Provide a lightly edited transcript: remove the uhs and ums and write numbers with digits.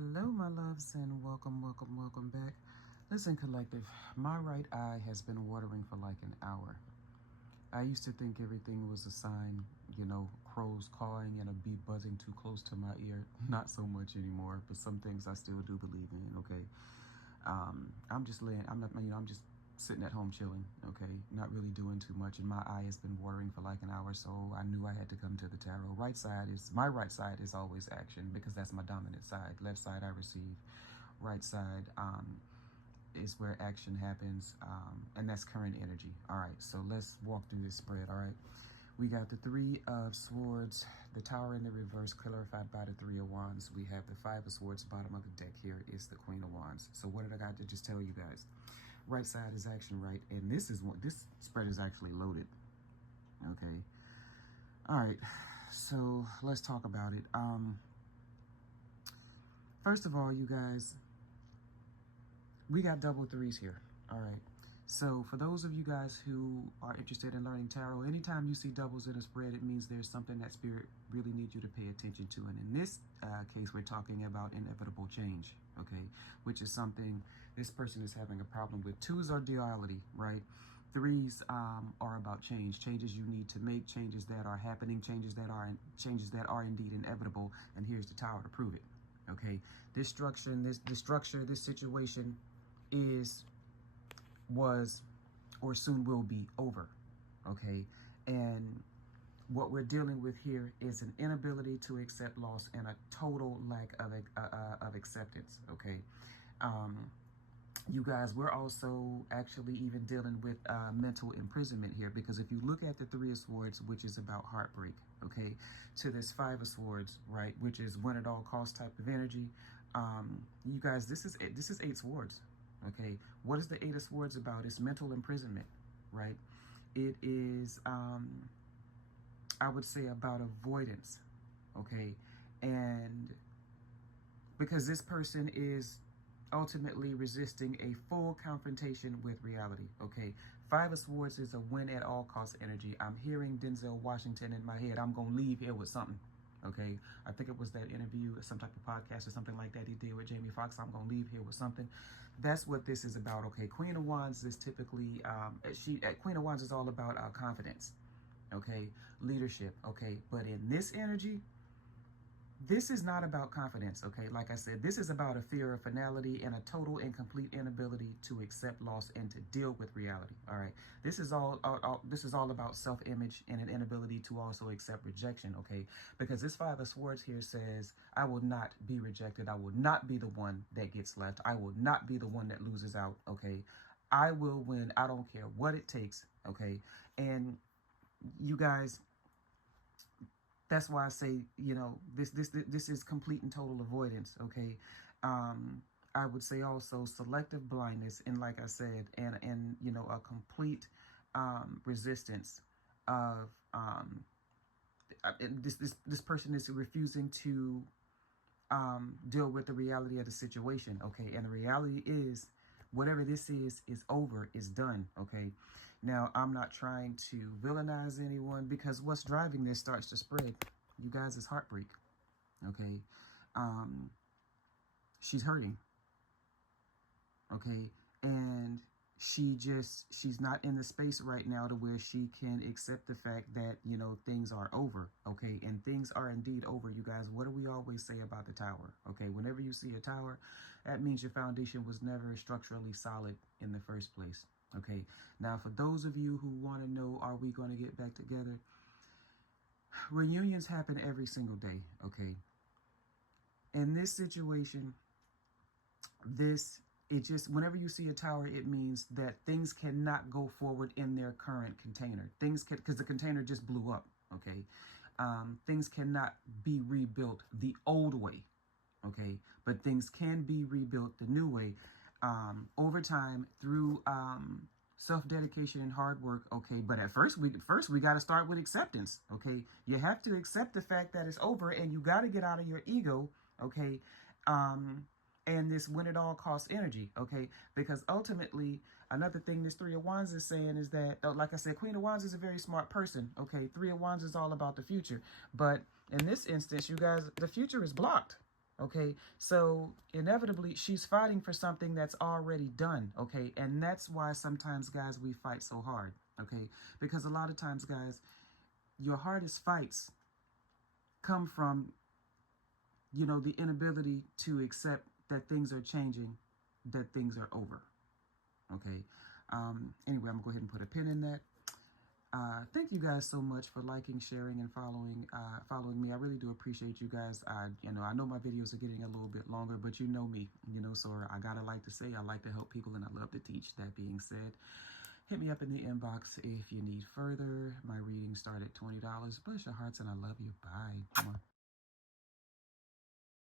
Hello, my loves, and welcome back. Listen, collective, my right eye has been watering for like an hour. I used to think everything was a sign, crows cawing and a bee buzzing too close to my ear. Not so much anymore, but some things I still do believe in, okay? I'm just laying, I'm not, I'm just sitting at home chilling, okay? Not really doing too much, and my eye has been watering for like an hour, so I knew I had to come to the tarot. My right side is always action because that's my dominant side. Left side I receive. Right side is where action happens, and that's current energy. All right, so let's walk through this spread. All right, we got the Three of Swords, the Tower in the reverse, clarified by the Three of Wands. We have the Five of Swords, bottom of the deck. Here is the Queen of Wands. So what did I got to just tell you guys? Right side is action, right? And this spread is actually loaded. Okay. All right. So let's talk about it. First of all, you guys, we got double threes here. All right. So for those of you guys who are interested in learning tarot, anytime you see doubles in a spread, it means there's something that spirit really needs you to pay attention to. And in this case, we're talking about inevitable change, okay, which is something this person is having a problem with. Twos are duality, right? Threes are about changes you need to make, changes that are happening, changes that are indeed inevitable. And here's the Tower to prove it. Okay, this structure, this situation was or soon will be over. Okay, and what we're dealing with here is an inability to accept loss and a total lack of acceptance. Okay, you guys, we're also actually even dealing with mental imprisonment here, because if you look at the Three of Swords, which is about heartbreak, okay, to this Five of Swords, right, which is win at all cost type of energy. You guys, this is Eight Swords. Okay, what is the Eight of Swords about? It's mental imprisonment, right? It is, I would say, about avoidance, okay? And because this person is ultimately resisting a full confrontation with reality, okay? Five of Swords is a win at all cost energy. I'm hearing Denzel Washington in my head. I'm going to leave here with something. Okay, I think it was that interview, some type of podcast or something like that he did with Jamie Foxx. I'm gonna leave here with something. That's what this is about. Okay, Queen of Wands is typically Queen of Wands is all about confidence. Okay, leadership. Okay, but in this energy, this is not about confidence, okay? Like I said, this is about a fear of finality and a total and complete inability to accept loss and to deal with reality, all right? This is all about self-image and an inability to also accept rejection, okay? Because this Five of Swords here says, I will not be rejected. I will not be the one that gets left. I will not be the one that loses out, okay? I will win. I don't care what it takes, okay? And you guys, that's why I say, this is complete and total avoidance, okay? I would say also selective blindness, and like I said, and a complete resistance of this person is refusing to deal with the reality of the situation, okay? And the reality is, whatever this is over, is done, okay? Now, I'm not trying to villainize anyone, because what's driving this starts to spread. You guys, is heartbreak, okay? She's hurting, okay? And she's not in the space right now to where she can accept the fact that, things are over, okay? And things are indeed over, you guys. What do we always say about the tower, okay? Whenever you see a tower, that means your foundation was never structurally solid in the first place, okay? Now, for those of you who want to know, are we going to get back together? Reunions happen every single day, okay? In this situation, whenever you see a tower, it means that things cannot go forward in their current container. Because the container just blew up, okay? Things cannot be rebuilt the old way, okay? But things can be rebuilt the new way over time through self-dedication and hard work, okay? But at first we got to start with acceptance, okay? You have to accept the fact that it's over, and you got to get out of your ego, okay? And this win at all cost energy, okay? Because ultimately, another thing this Three of Wands is saying is that, like I said, Queen of Wands is a very smart person, okay? Three of Wands is all about the future. But in this instance, you guys, the future is blocked, Okay, so inevitably she's fighting for something that's already done. Okay, and that's why sometimes, guys, we fight so hard. Okay, because a lot of times, guys, your hardest fights come from, you know, the inability to accept that things are changing, that things are over. Okay, anyway, I'm gonna go ahead and put a pin in that. Thank you guys so much for liking, sharing, and following me. I really do appreciate you guys. I know my videos are getting a little bit longer, but you know me, so I gotta like to say I like to help people and I love to teach. That being said, hit me up in the inbox if you need further. My readings start at $20. Bless your hearts and I love you. Bye.